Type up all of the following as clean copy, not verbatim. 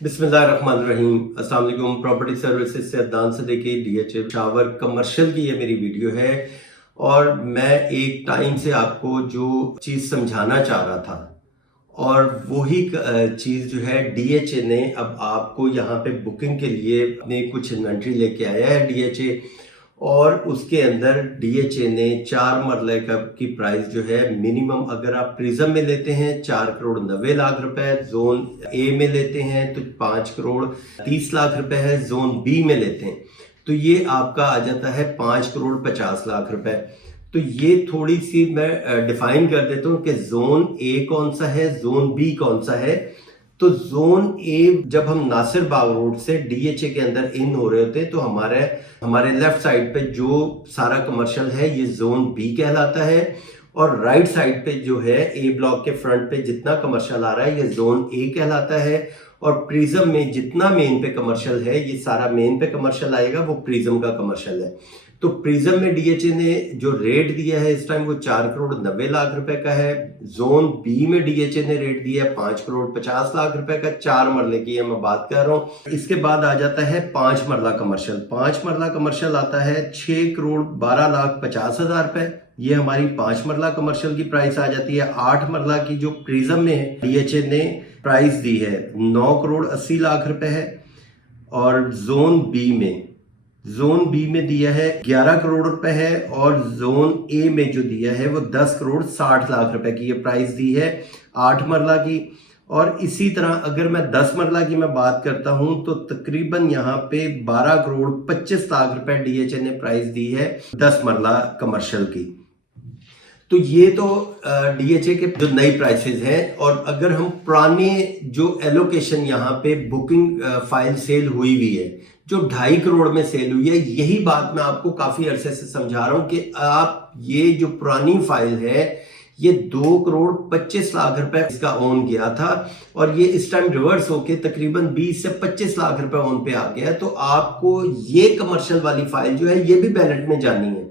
बिस्मिल्लाहिर्रहमानिर्रहीम। अस्सलाम वालेकुम। प्रॉपर्टी सर्विसेज से Adnan Siddiqui DHA shower commercial की ये मेरी वीडियो है और मैं एक टाइम से आपको जो चीज़ समझाना चाह रहा था और वही चीज़ जो है DHA ने अब आपको यहाँ पे बुकिंग के लिए अपने कुछ इन्वेंट्री लेके आया है DHA। और उसके अंदर DHA ने 4 मरले की प्राइस जो है मिनिमम, अगर आप प्रिज्म में लेते हैं 4 करोड़ 90 लाख रुपए, जोन ए में लेते हैं तो 5 करोड़ 30 लाख रुपए है, जोन बी में लेते हैं तो ये आपका आ जाता है 5 करोड़ 50 लाख रुपए। तो ये थोड़ी सी मैं डिफाइन कर देता हूँ कि जोन ए कौन सा है, जोन बी कौन सा है। तो जोन ए जब हम नासिर बाग रोड से DHA के अंदर इन हो रहे होते हैं तो हमारे लेफ्ट साइड पे जो सारा कमर्शियल है ये जोन बी कहलाता है, और राइट साइड पे जो है ए ब्लॉक के फ्रंट पे जितना कमर्शियल आ रहा है ये जोन ए कहलाता है। और प्रिज्म में जितना मेन पे कमर्शियल है ये सारा मेन पे कमर्शियल आएगा, वो प्रिज्म का कमर्शियल है। तो प्रिज्म में DHA ने जो रेट दिया है इस टाइम वो 4 करोड़ 90 लाख रुपए का है। जोन बी में DHA ने रेट दिया है 5 करोड़ 50 लाख रुपए का। 4 मरले की मैं बात कर रहा हूँ। इसके बाद आ जाता है 5 मरला कमर्शियल। 5 मरला कमर्शियल आता है 6 करोड़ 12 लाख 50 हजार रुपए। ये हमारी 5 मरला कमर्शियल की प्राइस आ जाती है। 8 मरला की जो प्रिज्म में DHA ने प्राइस दी है 9 करोड़ 80 लाख रुपए है। और जोन बी में दिया है 11 करोड़ रुपए है, और जोन ए में जो दिया है वो 10 करोड़ 60 लाख रुपए की ये प्राइस दी है 8 मरला की। और इसी तरह अगर मैं 10 मरला की मैं बात करता हूं तो तकरीबन यहाँ पे 12 करोड़ 25 लाख रुपए DHA ने प्राइस दी है 10 मरला कमर्शियल की। तो ये तो DHA के जो नई प्राइसेस हैं। और अगर हम पुराने जो एलोकेशन यहाँ पे बुकिंग फाइल सेल हुई हुई है जो 2.5 करोड़ में सेल हुई है, यही बात मैं आपको काफी अरसे से समझा रहा हूं कि आप ये जो पुरानी फाइल है ये 2 करोड़ 25 लाख रुपए इसका ओन गया था और ये इस टाइम रिवर्स होके तकरीबन 20 से 25 लाख रुपए ओन पे आ गया है। तो आपको ये कमर्शियल वाली फाइल जो है ये भी बैलेट में जानी है।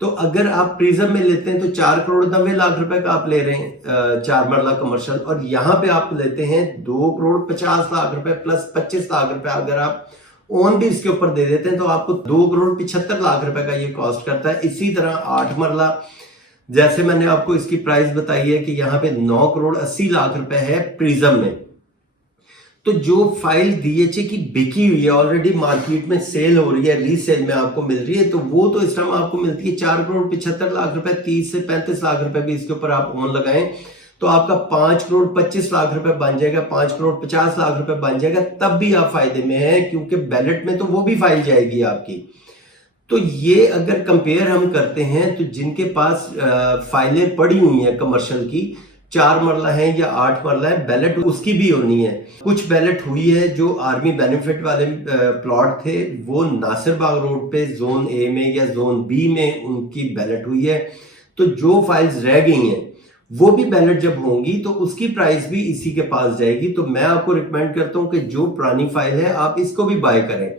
तो अगर आप प्रिज्म में लेते हैं तो 4 करोड़ 90 लाख रुपए का आप ले रहे हैं 4 मरला कमर्शियल, और यहाँ पे आप लेते हैं 2 करोड़ 50 लाख रुपए प्लस 25 लाख रुपए अगर आप ओन भी इसके ऊपर दे देते हैं तो आपको 2 करोड़ 75 लाख रुपए का ये कॉस्ट करता है। इसी तरह 8 मरला, जैसे मैंने आपको इसकी प्राइस बताई है कि यहाँ पे 9 करोड़ 80 लाख रुपए है प्रिज्म में। तो जो फाइल DHA की बिकी हुई है ऑलरेडी मार्केट में सेल हो रही है, रीसेल में आपको मिल रही है, तो वो तो इस टाइम आपको मिलती है 4 करोड़ 75 लाख रुपए। 30 से 35 लाख रुपए भी इसके ऊपर आप ओन लगाएं तो आपका 5 करोड़ 25 लाख रुपए बन जाएगा, 5 करोड़ 50 लाख रुपए बन जाएगा। तब भी आप फायदे में हैं क्योंकि बैलेट में तो वो भी फाइल जाएगी आपकी। तो ये अगर कंपेयर हम करते हैं तो जिनके पास फाइलें पड़ी हुई हैं कमर्शियल की 4 मरला है या 8 मरला है, बैलेट उसकी भी होनी है। कुछ बैलेट हुई है जो आर्मी बेनिफिट वाले प्लॉट थे वो नासिर बाग रोड पे जोन ए में या जोन बी में उनकी बैलेट हुई है। तो जो फाइल्स रह गई हैं वो भी बैलेट जब होंगी तो उसकी प्राइस भी इसी के पास जाएगी। तो मैं आपको रिकमेंड करता हूं कि जो पुरानी फाइल है आप इसको भी बाय करें।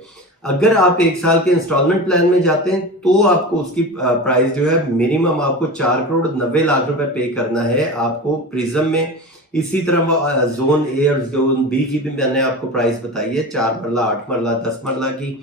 अगर आप 1 साल के इंस्टॉलमेंट प्लान में जाते हैं तो आपको उसकी प्राइस जो है मिनिमम आपको 4 करोड़ 90 लाख रुपए पे करना है आपको प्रिज्म में। इसी तरह जोन ए और जोन बी की भी मैंने आपको प्राइस बताई है 4 मरला 8 मरला 10 मरला की।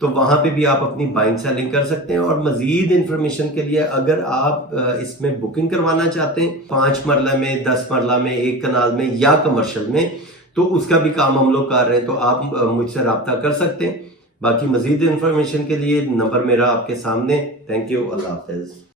तो वहां पे भी आप अपनी बाइंग सेलिंग कर सकते हैं। और मजीद इंफॉर्मेशन के लिए अगर आप इसमें बुकिंग करवाना चाहते हैं 5 मरला में, 10 मरला में, 1 कनाल में या कमर्शियल में, तो उसका भी काम हम लोग कर रहे हैं, तो आप मुझसे रब्ता कर सकते हैं। बाकी मजीद इंफॉर्मेशन के लिए नंबर मेरा आपके सामने। Thank you. Allah Hafiz.